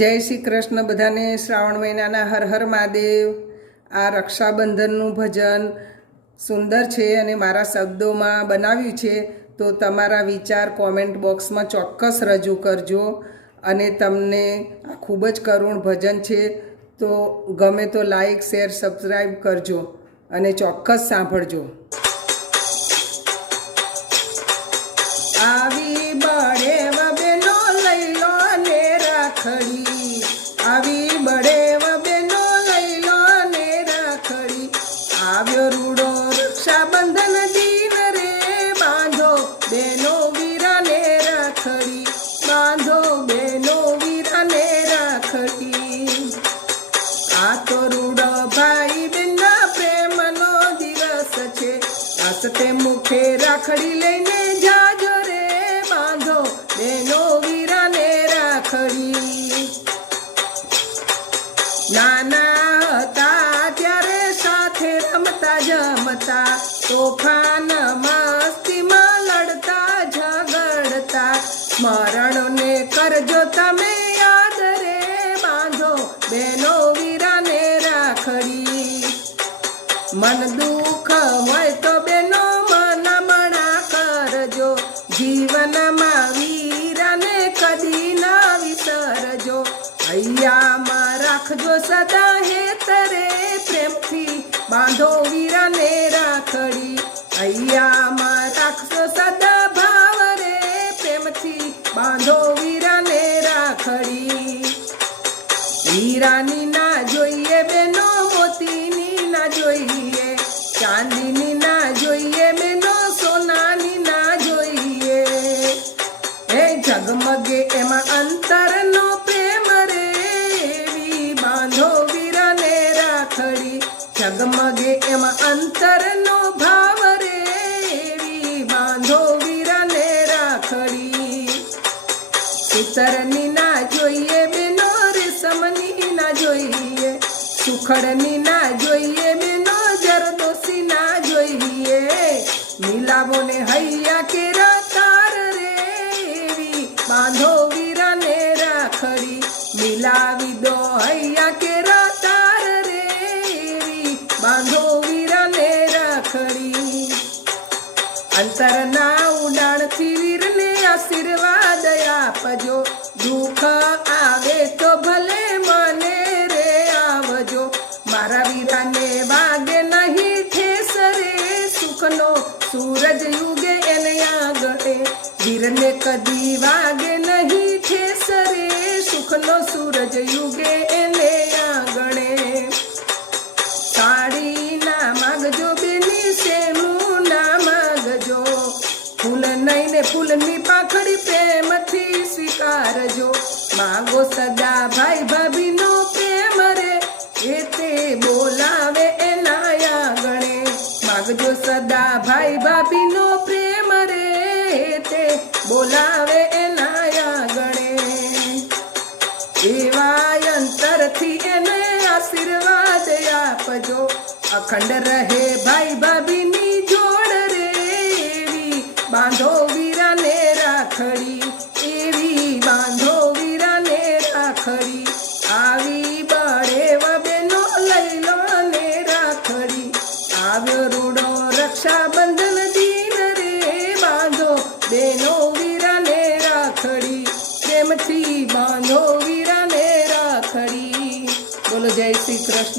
જય શ્રી કૃષ્ણ બધાને। શ્રાવણ મહિનાના હર હર મહાદેવ। આ રક્ષાબંધનનું ભજન સુંદર છે અને મારા શબ્દોમાં બનાવ્યું છે, તો તમારા વિચાર કોમેન્ટ બોક્સમાં ચોક્કસ રજૂ કરજો। અને તમને આ ખૂબ જ કરુણ ભજન છે, તો ગમે તો લાઈક શેર સબસ્ક્રાઈબ કરજો અને ચોક્કસ સાંભળજો। આવી બળેવ બેનો લઈ લો ને રાખડી, આવી બળેવ બેનો લઈ લો ને રાખડી, આવ્યો રૂડો રક્ષાબંધન દિન રે, બાંધો બેનો વીરાને રાખડી, બાંધો બેનો વીરાને રાખડી। આ તો રૂડો ભાઈ બેનના પ્રેમનો દિવસ છે, હસતે મુખે રાખડી લઈને જાજો રે, બાંધો બેનો વીરાને રાખડી। નાના હતા ત્યારે સાથે રમતા જમતા, તોફાન મસ્તીમાં લડતા ઝઘડતા, સ્મરણને કરજો તમે યાદ રે, બાંધો બેનો વીરાને રાખડી। મન દુઃખ હોય તો બેનો મનામણા કરજો, જીવનમાં વીરાને કદી ના વિસરજો, હૈયામાં રાખજો સદા હેતરે, પ્રેમથી બાંધો વીરાને રાખડી, હૈયામાં રાખજો સદા ભાવ રે, પ્રેમથી બાંધો વીરાને રાખડી। હીરાની ના જોઈએ બેનો, મોતીની ના જોઈએ, ચાંદીની ના જોઈએ બેનો, સોનાની ના જોઈએ, એ ઝગમગે એમાં અંતરનો પ્રેમ રે, એવી બાંધો વીરાને રાખડી, ઝગમગે એમાં અંતરનો ભાવ રે, એવી બાંધો વીરાને રાખડી। સૂતરની ના જોઈએ બેનો, રેશમની ના જોઈએ, સુખડની ના જોઈએ બેનો, જરદોશી ના જોઈએ, મિલાવો ને હૈયા કેરા તાર રે, એવી બાંધો વીરાને રાખડી, મિલાવી દો હૈયા કેરા તાર રે, એવી બાંધો વીરાને રાખડી। અંતરના ઉડાણથી વીરને આશીર્વાદ આપજો, દુઃખ આવે તો ભલે મને રે આવજો, મારા વીરાને વાગે નહીં ઠેસ રે, સુખનો સૂરજ યુગે એને આગળે, વીરને કદી વાગે નહીં ઠેસ રે, સુખનો સૂરજ યુગે એને આગળે। સાડી ના માગજો બેની, શેનું ના માગજો, ફૂલ નહીં ને ફૂલની પાખડી પ્રેમથી સ્વીકારજો, માગો સદા ભાઈ ભાભીનો પ્રેમ રે, એ તે બોલાવે એના આગળે, માગજો સદા ભાઈ ભાભીનો પ્રેમ રે, એ તે બોલાવે એના આગળે, એવા અંતરથી એને આશીર્વાદ આપજો, અખંડ રહે ભાઈ ભાભીની જોડ રે, એવી બાંધો વીરાને રાખડી, એવી બાંધો વીરાને રાખડી, આવી બળેવ બેનો લઈ લો ને રાખડી, આવ્યો રૂડો રક્ષાબંધન દિન રે, બાંધો બેનો વીરાને રાખડી, પ્રેમથી બાંધો વીરાને રાખડી। બોલો જય શ્રી કૃષ્ણ।